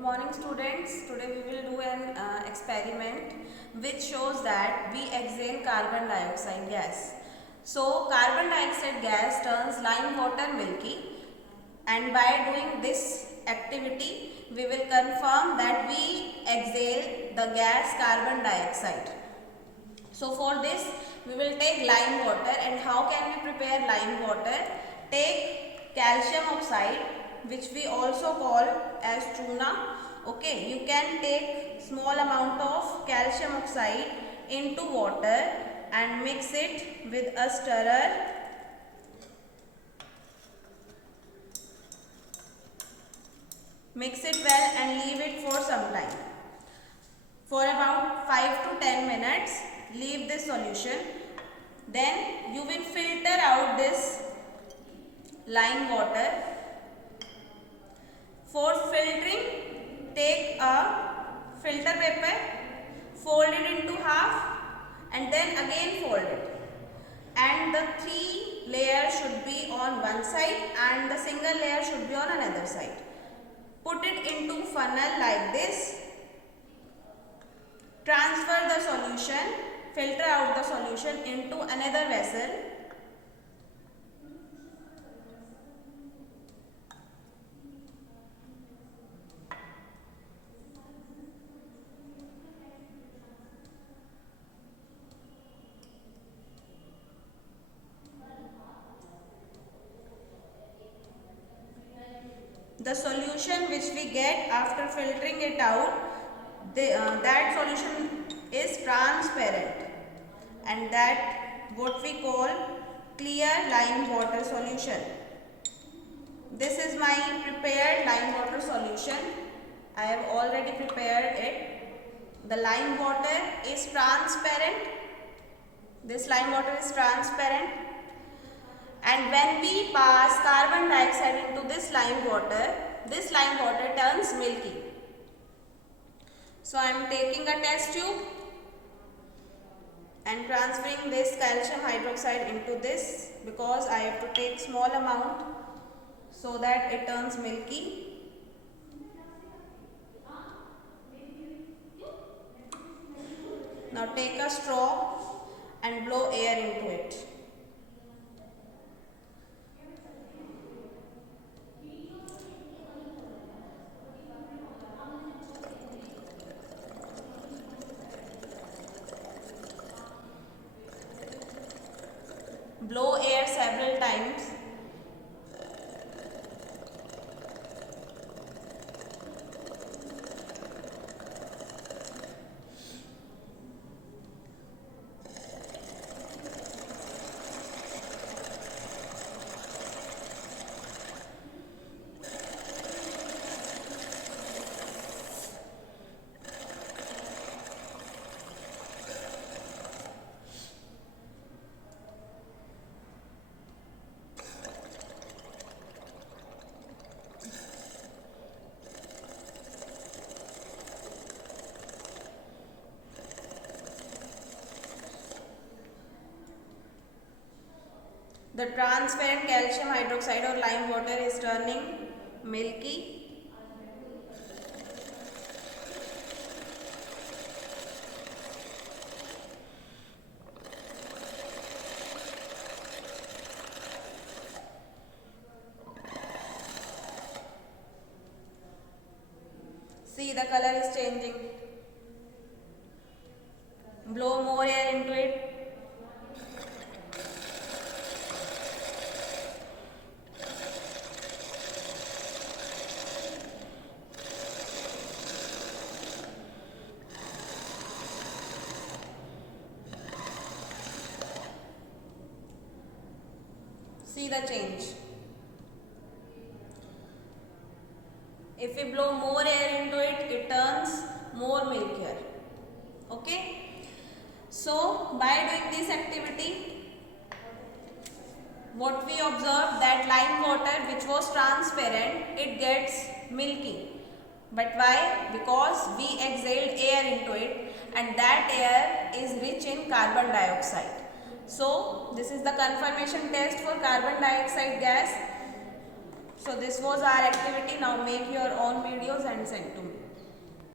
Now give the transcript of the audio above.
morning students. Today we will do an experiment which shows that we exhale carbon dioxide gas. So carbon dioxide gas turns lime water milky, and by doing this activity we will confirm that we exhale the gas carbon dioxide. So for this we will take lime water. And how can we prepare lime water? Take calcium oxide, which we also call as chuna. Okay, you can take small amount of calcium oxide into water and mix it with a stirrer. Mix it well and leave it for some time. For about 5 to 10 minutes, leave this solution. Then you will filter out this lime water. For filtering, take a filter paper, fold it into half and then again fold it. And the 3 layers should be on one side and the single layer should be on another side. Put it into funnel like this. Transfer the solution, filter out the solution into another vessel. The solution which we get after filtering it out, that solution is transparent, and that what we call clear lime water solution. This is my prepared lime water solution. I have already prepared it. The lime water is transparent. This lime water is transparent. And when we pass carbon dioxide into this lime water turns milky. So I am taking a test tube and transferring this calcium hydroxide into this, because I have to take small amount so that it turns milky. Now take a straw and blow air into it. Blow air several times. The transparent calcium hydroxide or lime water is turning milky. See, the color is changing. Blow more air into it. See the change. If we blow more air into it, it turns more milkier. Okay. So by doing this activity, what we observed, that lime water which was transparent, it gets milky. But why? Because we exhaled air into it, and that air is rich in carbon dioxide. So this is the confirmation test for carbon dioxide gas. So this was our activity. Now make your own videos and send to me.